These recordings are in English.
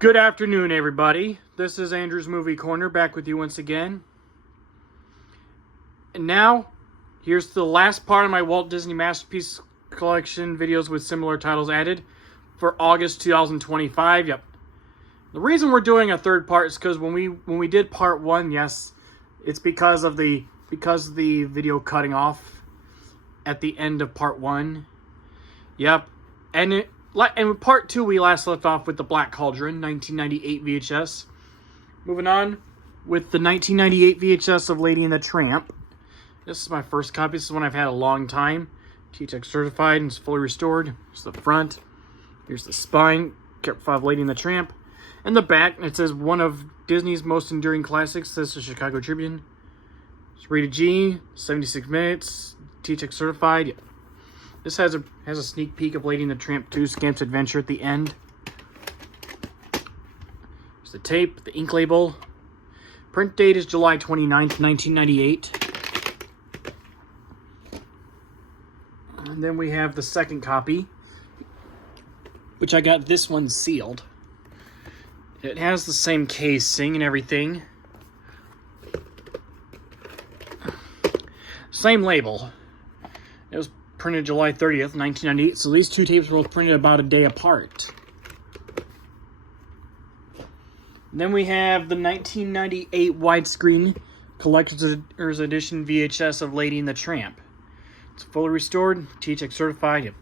Good afternoon, everybody. This is Andrew's Movie Corner, back with you once again. And now, here's the last part of my Walt Disney Masterpiece Collection videos with similar titles added for August 2025. Yep. The reason we're doing a third part is because when we did part one, yes, it's because of the video cutting off at the end of part one. Yep. And part two, we last left off with the Black Cauldron, 1998 VHS. Moving on with the 1998 VHS of Lady and the Tramp. This is my first copy. This is one I've had a long time. T-Tech certified and it's fully restored. Here's the front. Here's the spine. Character file of Lady and the Tramp. And the back, it says one of Disney's most enduring classics. This is the Chicago Tribune. It's rated G, 76 minutes. T-Tech certified. Yeah. This has a sneak peek of Lady and the Tramp 2 Scamp's Adventure at the end. There's the tape, the ink label. Print date is July 29th, 1998. And then we have the second copy, which I got this one sealed. It has the same casing and everything. Same label. It was printed July 30th, 1998, so these two tapes were printed about a day apart. Then we have the 1998 widescreen collector's edition VHS of Lady and the Tramp. It's fully restored, T-Tech certified. Yep.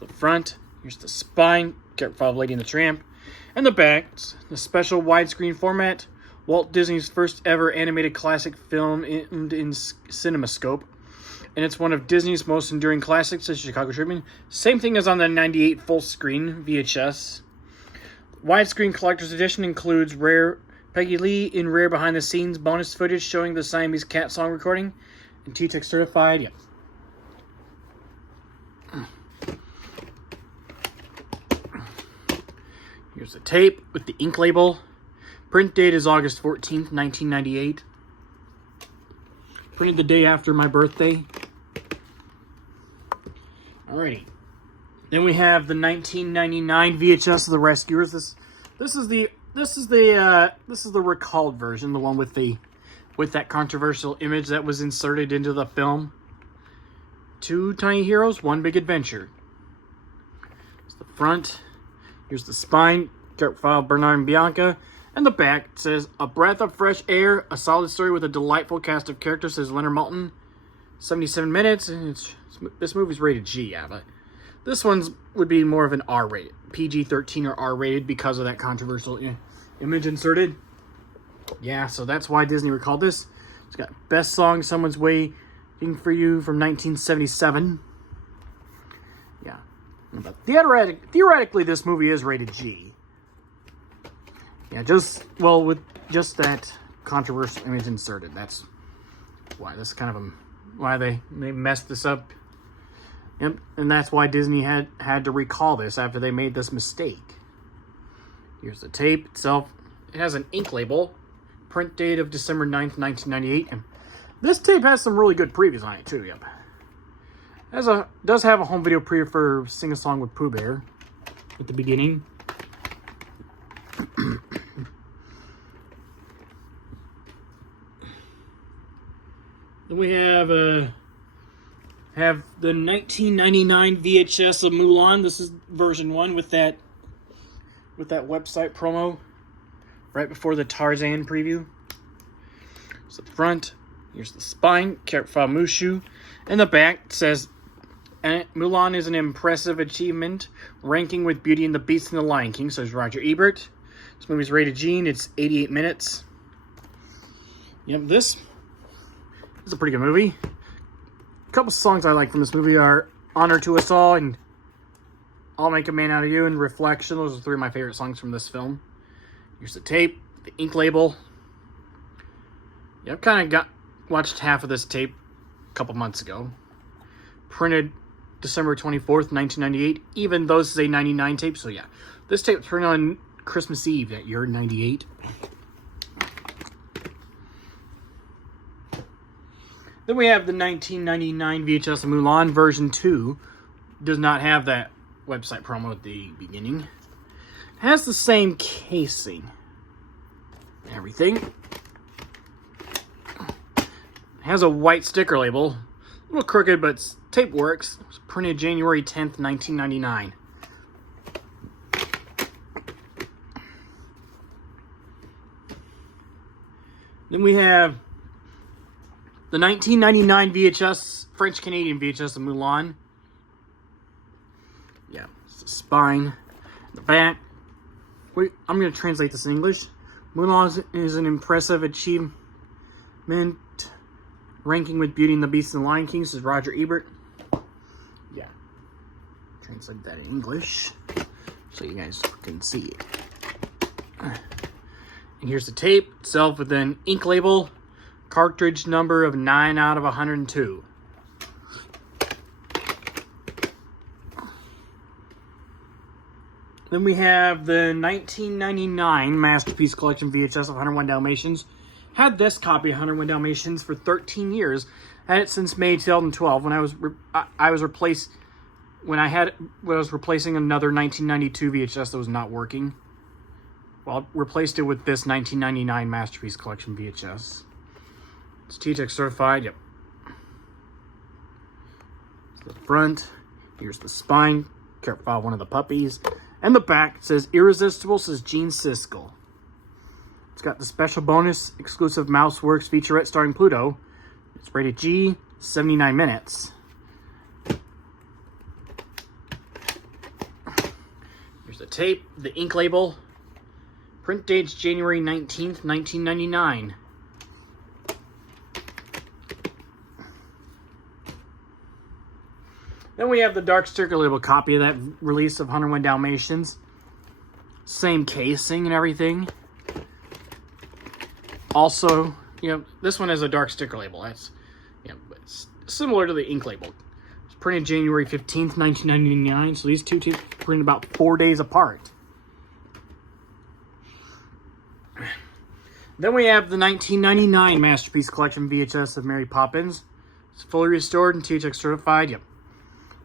The front, here's the spine, character file of Lady and the Tramp. And the back, it's the special widescreen format, Walt Disney's first ever animated classic film in CinemaScope. And it's one of Disney's most enduring classics, the Chicago Tribune. Same thing as on the 98 full screen VHS. Widescreen collector's edition includes rare Peggy Lee in rare behind the scenes bonus footage showing the Siamese cat song recording. And T-Tech certified. Yep. Here's the tape with the ink label. Print date is August 14th, 1998. Printed the day after my birthday. Alrighty. Then we have the 1999 VHS of The Rescuers. This is the recalled version, the one with that controversial image that was inserted into the film. Two tiny heroes, one big adventure. It's the front. Here's the spine. Character file Bernard and Bianca. And the back says, a breath of fresh air, a solid story with a delightful cast of characters, says Leonard Maltin. 77 minutes, and this movie's rated G, yeah, but this one's would be more of an R-rated. PG-13 or R-rated because of that controversial image inserted. Yeah, so that's why Disney recalled this. It's got Best Song, Someone's Waiting for You from 1977. Yeah. But theoretically, this movie is rated G. Yeah, with just that controversial image inserted. That's why this is kind of why they messed this up. Yep, and that's why Disney had to recall this after they made this mistake. Here's the tape itself. It has an ink label. Print date of December 9th, 1998. And this tape has some really good previews on it too, yep. Does have a home video preview for Sing a Song with Pooh Bear at the beginning. Then we have the 1999 VHS of Mulan. This is version 1 with that website promo right before the Tarzan preview. So the front, here's the spine, character file Mushu, and the back says Mulan is an impressive achievement, ranking with Beauty and the Beast and the Lion King, says Roger Ebert. This movie's rated G, and it's 88 minutes. Yep, this is a pretty good movie. A couple songs I like from this movie are Honor to Us All and I'll Make a Man Out of You and Reflection. Those are three of my favorite songs from this film. Here's the tape, the ink label. Yeah, I've watched half of this tape a couple months ago. Printed December 24th, 1998, even though this is a 99 tape, so yeah. This tape was printed on Christmas Eve that year, 98. Then we have the 1999 VHS of Mulan version 2. Does not have that website promo at the beginning. Has the same casing. Everything. Has a white sticker label. A little crooked, but tape works. It was printed January 10th, 1999. Then we have the 1999 VHS, French-Canadian VHS of Mulan. Yeah, it's the spine, the back. Wait, I'm going to translate this in English. Mulan is an impressive achievement, ranking with Beauty and the Beast and the Lion King, says Roger Ebert. Yeah, translate that in English so you guys can see it. And here's the tape itself with an ink label, cartridge number of 9 out of 102. Then we have the 1999 Masterpiece Collection VHS of 101 Dalmatians. Had this copy of 101 Dalmatians for 13 years. Had it since May 2012 when I was replacing another 1992 VHS that was not working. Well, I replaced it with this 1999 Masterpiece Collection VHS. It's TTX certified, yep. The front, here's the spine, careful, one of the puppies. And the back says Irresistible, says Gene Siskel. It's got the special bonus exclusive Mouseworks featurette starring Pluto. It's rated G, 79 minutes. Here's the tape, the ink label. Print date's January 19th, 1999. Then we have the dark sticker label copy of that release of 101 Dalmatians. Same casing and everything. Also, this one has a dark sticker label. That's, it's similar to the ink label. It's printed January 15th, 1999. So these two tapes printed about 4 days apart. Then we have the 1999 Masterpiece Collection VHS of Mary Poppins. It's fully restored and THX certified. Yep.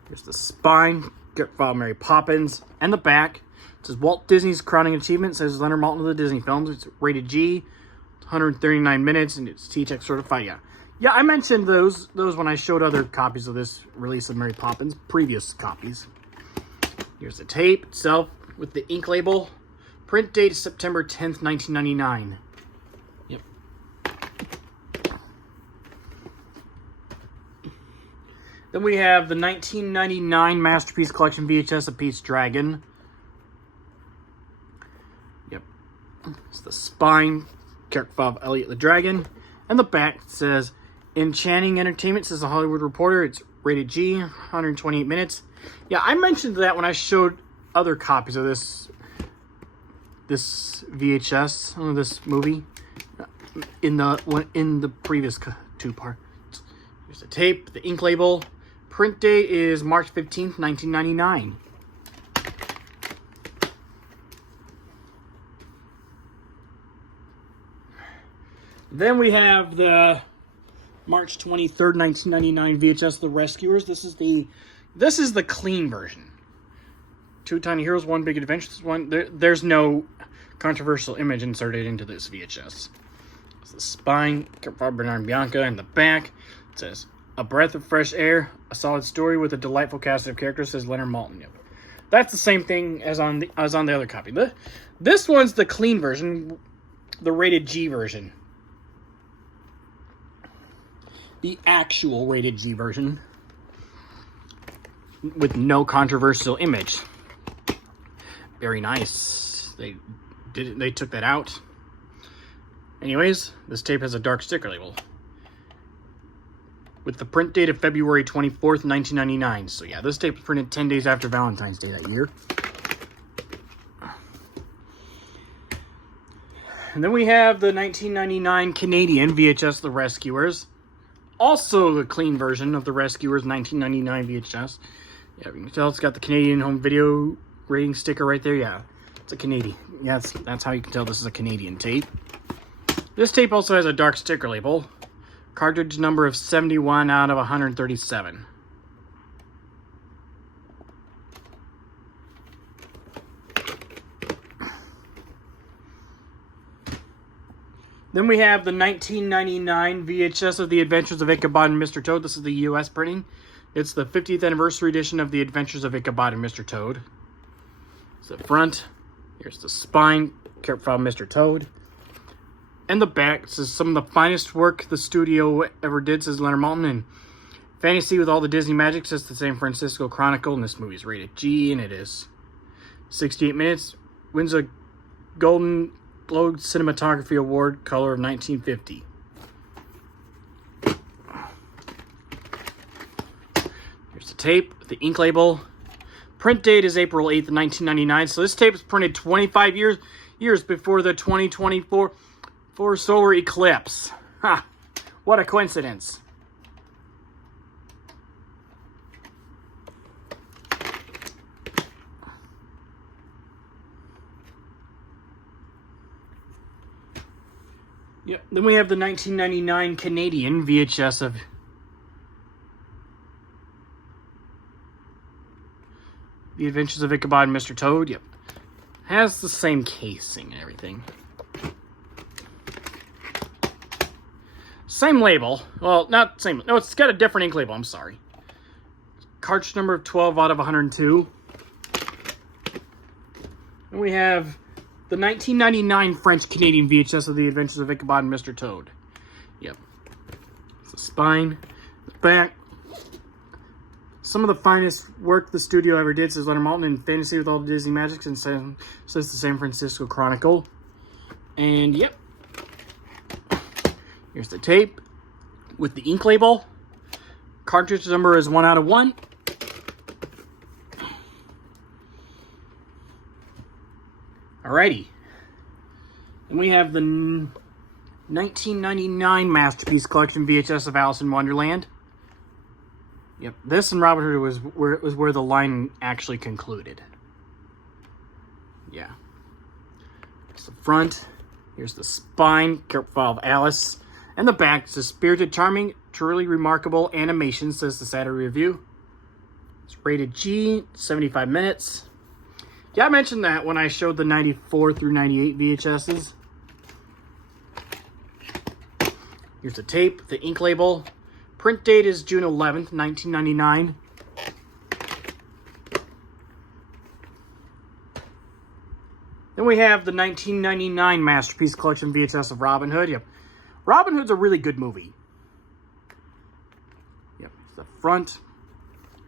Here's the spine, get file Mary Poppins, and the back. It says Walt Disney's crowning achievement. It says Leonard Maltin of the Disney films. It's rated G, 139 minutes, and it's THX certified. Yeah, I mentioned those when I showed other copies of this release of Mary Poppins, previous copies. Here's the tape itself with the ink label. Print date is September 10th, 1999. Yep. Then we have the 1999 Masterpiece Collection VHS of Pete's Dragon. Yep. It's the spine, character file of Elliot the Dragon. And the back says Enchanting Entertainment, says the Hollywood Reporter. It's rated G, 128 minutes. Yeah, I mentioned that when I showed other copies of this VHS, this movie, in the previous two parts. Here's the tape, the ink label. Print date is March 15th, 1999. Then we have the March 23rd, 1999 VHS The Rescuers. This is the clean version. 2 Tiny Heroes, 1 Big Adventure. This one, there's no controversial image inserted into this VHS. It's the spine, Bernard and Bianca, and the back. It says, A Breath of Fresh Air, a solid story with a delightful cast of characters, says Leonard Maltin. That's the same thing as on the other copy. This one's the clean version, the rated G version. The actual rated G version with no controversial image. Very nice. They took that out. Anyways, this tape has a dark sticker label with the print date of February 24th, 1999. So yeah, this tape was printed 10 days after Valentine's Day that year. And then we have the 1999 Canadian VHS The Rescuers. Also the clean version of The Rescuers 1999 VHS. Yeah, you can tell it's got the Canadian home video rating sticker right there. Yeah, it's a Canadian. Yeah, that's how you can tell this is a Canadian tape. This tape also has a dark sticker label. Cartridge number of 71 out of 137. Then we have the 1999 VHS of The Adventures of Ichabod and Mr. Toad. This is the U.S. printing. It's the 50th anniversary edition of The Adventures of Ichabod and Mr. Toad. It's the front. Here's the spine. Careful from Mr. Toad. And the back. This is some of the finest work the studio ever did, says Leonard Maltin. And fantasy with all the Disney magic, says the San Francisco Chronicle. And this movie is rated G, and it is 68 minutes. Wins a Golden Globe Cinematography Award, color of 1950. Here's the tape, the ink label. Print date is April 8th, 1999. So this tape was printed 25 years before the 2024 solar eclipse. Ha! What a coincidence. Yep. Then we have the 1999 Canadian VHS of The Adventures of Ichabod and Mr. Toad. Yep. Has the same casing and everything. Same label. Well, not same. No, it's got a different ink label. I'm sorry. Cartridge number 12 out of 102. And we have the 1999 French-Canadian VHS of The Adventures of Ichabod and Mr. Toad. Yep. It's the spine, the back. Some of the finest work the studio ever did, says Leonard Maltin, in fantasy with all the Disney magic, and says the San Francisco Chronicle. And, yep. Here's the tape with the ink label. Cartridge number is 1 out of 1. Alrighty. And we have the 1999 Masterpiece Collection VHS of Alice in Wonderland. Yep, this and Robin Hood was where the line actually concluded. Yeah. Here's the front. Here's the spine, profile of Alice. And the back. It's a spirited, charming, truly remarkable animation, says the Saturday Review. It's rated G, 75 minutes. Yeah, I mentioned that when I showed the 94 through 98 VHSs. Here's the tape, the ink label. Print date is June 11th, 1999. Then we have the 1999 Masterpiece Collection VHS of Robin Hood. Yep. Robin Hood's a really good movie. Yep. It's the front.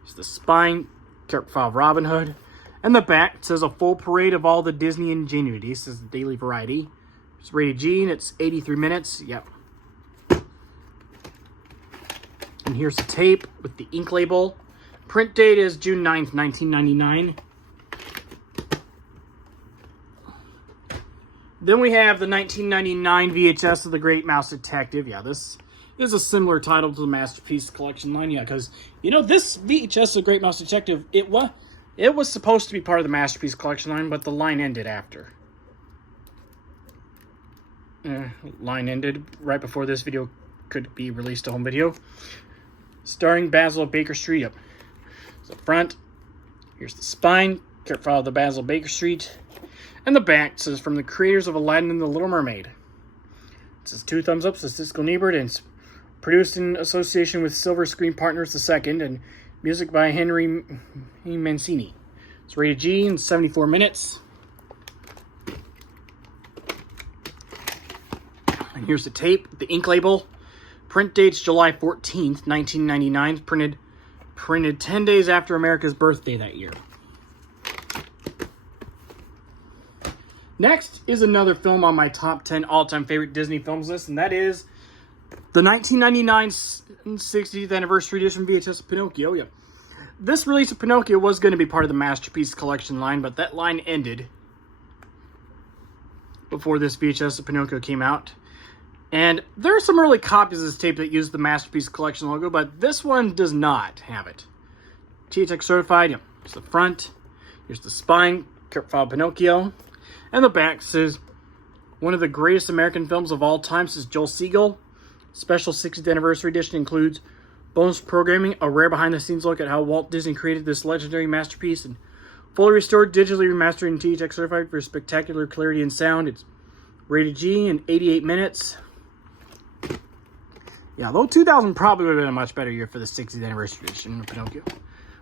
It's the spine. Profile of Robin Hood. And the back says a full parade of all the Disney ingenuity, says the Daily Variety. It's rated G and it's 83 minutes. Yep. And here's the tape with the ink label. Print date is June 9th, 1999. Then we have the 1999 VHS of The Great Mouse Detective. Yeah, this is a similar title to the Masterpiece Collection line. Yeah, because, you know, this VHS of The Great Mouse Detective, it was supposed to be part of the Masterpiece Collection line, but the line ended after. Line ended right before this video could be released to home video. Starring Basil of Baker Street. Up. So front. Here's the spine. Careful of the Basil Baker Street. And the back says, from the creators of Aladdin and the Little Mermaid. It says 2 thumbs up, says Siskel and Ebert, and it's produced in association with Silver Screen Partners II, and music by Henry Mancini. It's rated G and 74 minutes. And here's the tape, the ink label. Print date's July 14th, 1999. Printed 10 days after America's birthday that year. Next is another film on my top 10 all-time favorite Disney films list, and that is the 1999 60th Anniversary Edition VHS of Pinocchio. Yep. This release of Pinocchio was going to be part of the Masterpiece Collection line, but that line ended before this VHS of Pinocchio came out. And there are some early copies of this tape that use the Masterpiece Collection logo, but this one does not have it. THX certified. Yep. Here's the front. Here's the spine. File Pinocchio. And the back says, one of the greatest American films of all time, says Joel Siegel. Special 60th Anniversary Edition includes bonus programming, a rare behind-the-scenes look at how Walt Disney created this legendary masterpiece, and fully restored, digitally remastered, and THX certified for spectacular clarity and sound. It's Rated G and 88 minutes. Yeah, though 2000 probably would have been a much better year for the 60th anniversary edition of Pinocchio.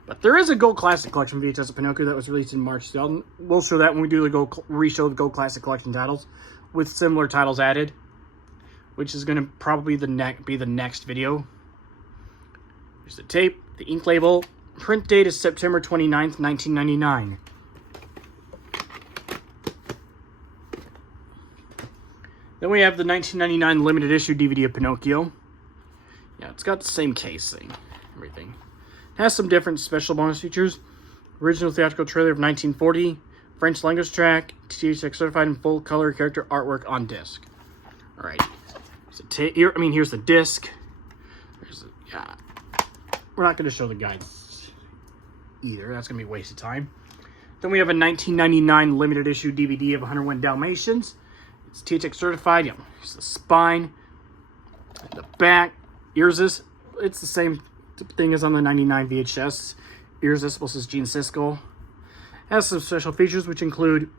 But there is a Gold Classic Collection VHS of Pinocchio that was released in March 2000. We'll show that when we do the re-show the Gold Classic Collection titles with similar titles added, which is going to probably be the next video. Here's the tape, the ink label. Print date is September 29th, 1999. Then we have the 1999 limited issue DVD of Pinocchio. Yeah, it's got the same casing, everything. It has some different special bonus features. Original theatrical trailer of 1940, French language track, THX certified and full color character artwork on disc. All right, here's the disc. Yeah, we're not going to show the guides either. That's going to be a waste of time. Then we have a 1999 limited issue DVD of 101 Dalmatians. It's THX certified. Yeah, here's the spine, the back. It's the same thing as on the 99 VHS. Irresistible says Gene Siskel. It has some special features which include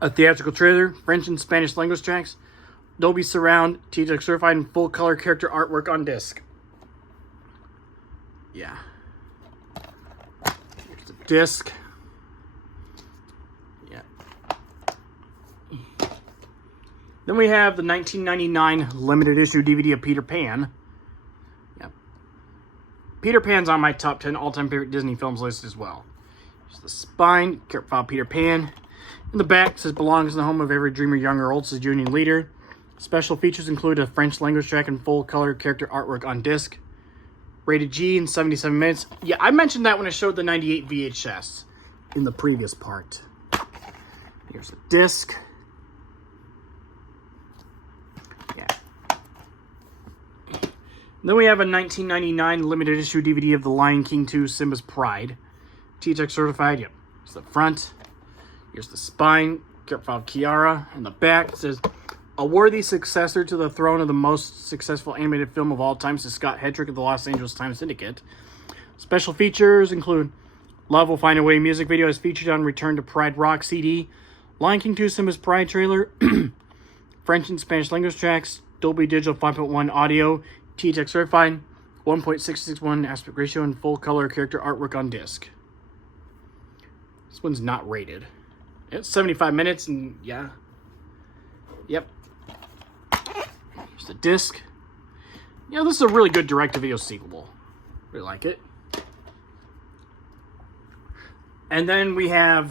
a theatrical trailer, French and Spanish language tracks, Dolby Surround, THX certified and full color character artwork on disc. Yeah. Here's the disc. Yeah. Then we have the 1999 limited issue DVD of Peter Pan. Yeah. Peter Pan's on my top 10 all-time favorite Disney films list as well. Here's the spine, character file Peter Pan. In the back says belongs in the home of every dreamer, young or old, says union leader. Special features include a French language track and full color character artwork on disc. Rated G in 77 minutes. Yeah, I mentioned that when I showed the 98 VHS in the previous part. Here's the disc. Yeah. Then we have a 1999 limited issue DVD of The Lion King 2 Simba's Pride. THX certified. Yep. Here's the front. Here's the spine. Character file Kiara. And the back says, a worthy successor to the throne of the most successful animated film of all time, says Scott Hedrick of the Los Angeles Times Syndicate. Special features include Love Will Find a Way music video is featured on Return to Pride Rock CD, Lion King 2 Simba's Pride trailer, French and Spanish language tracks, Dolby Digital 5.1 audio, THX certified, 1.661 aspect ratio, and full color character artwork on disc. This one's not rated. It's 75 minutes, and yeah. Yep. Here's the disc. Yeah, this is a really good direct-to-video sequel. Really like it. And then we have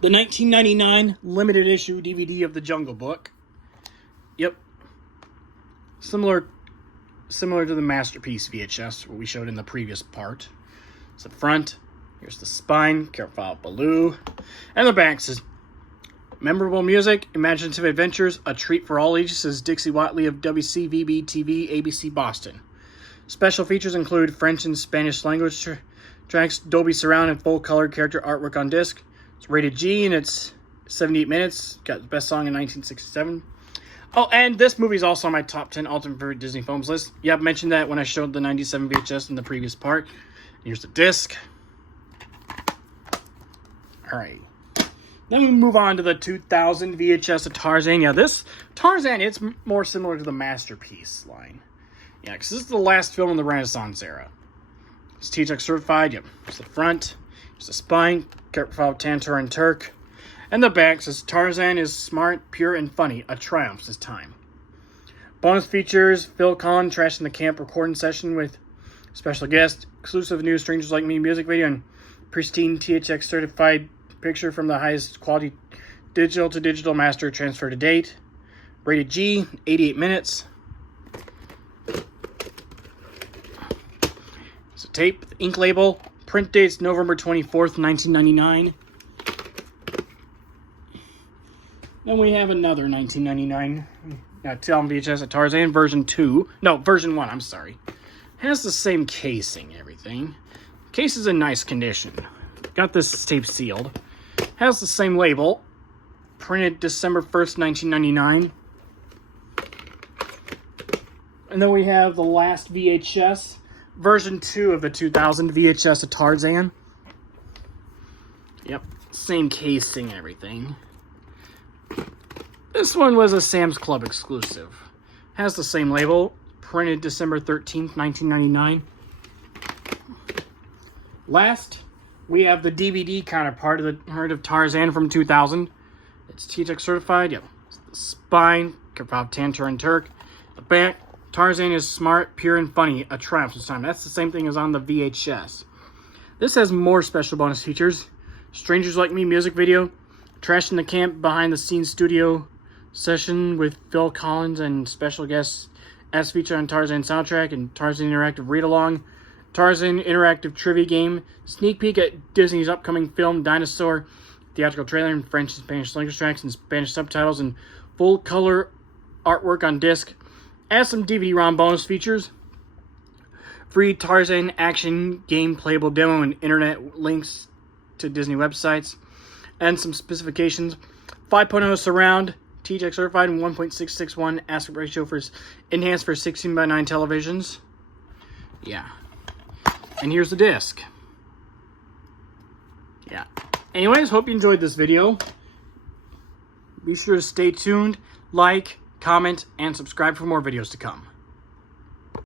the 1999 limited issue DVD of The Jungle Book. Yep. Similar to the Masterpiece VHS, what we showed in the previous part. It's the front. Here's the spine. Character file Baloo. And the back says, memorable music, imaginative adventures, a treat for all ages, says Dixie Watley of WCVB TV, ABC Boston. Special features include French and Spanish language tracks, Dolby Surround, and full color character artwork on disc. It's rated G and it's 78 minutes. Got the best song in 1967. Oh, and this movie is also on my top 10 ultimate favorite Disney films list. Yeah, I mentioned that when I showed the 97 VHS in the previous part. Here's the disc. All right. Then we move on to the 2000 VHS of Tarzan. Yeah, this Tarzan, it's more similar to the Masterpiece line. Yeah, because this is the last film in the Renaissance era. It's THX certified. Yep. It's the front. It's the spine. Character file Tantor and Turk. And the back says Tarzan is smart, pure, and funny. A triumph this time. Bonus features: Phil Collins trashing the camp recording session with special guest, exclusive new Strangers Like Me music video, and pristine THX certified picture from the highest quality digital to digital master transfer to date. Rated G, 88 minutes. It's a tape, the ink label. Print date's November 24th, 1999. Then we have another 1999 Tarzan VHS of Tarzan version 2. No, version 1, I'm sorry. Has the same casing and everything. Case is in nice condition. Got this tape sealed. Has the same label. Printed December 1st, 1999. And then we have the last VHS. Version 2 of the 2000 VHS of Tarzan. Yep. Same casing and everything. This one was a Sam's Club exclusive. Has the same label. Printed December 13th, 1999. Last, we have the DVD counterpart of the Heart of Tarzan from 2000. It's T-Tech certified. Yep. The spine, Kapav Tantor and Turk. The back, Tarzan is smart, pure, and funny. A triumph this time. That's the same thing as on the VHS. This has more special bonus features. Strangers Like Me music video. Trash in the Camp behind the scenes studio session with Phil Collins and special guests as featured on Tarzan soundtrack and Tarzan Interactive read-along. Tarzan Interactive trivia game. Sneak peek at Disney's upcoming film Dinosaur. Theatrical trailer in French and Spanish language tracks and Spanish subtitles and full color artwork on disc. Add some DVD-ROM bonus features. Free Tarzan action game playable demo and internet links to Disney websites. And some specifications. 5.0 surround, T-Tech certified, and 1.661 aspect ratio for enhanced for 16:9 televisions. Yeah. And here's the disc. Yeah. Anyways, hope you enjoyed this video. Be sure to stay tuned, like, comment, and subscribe for more videos to come.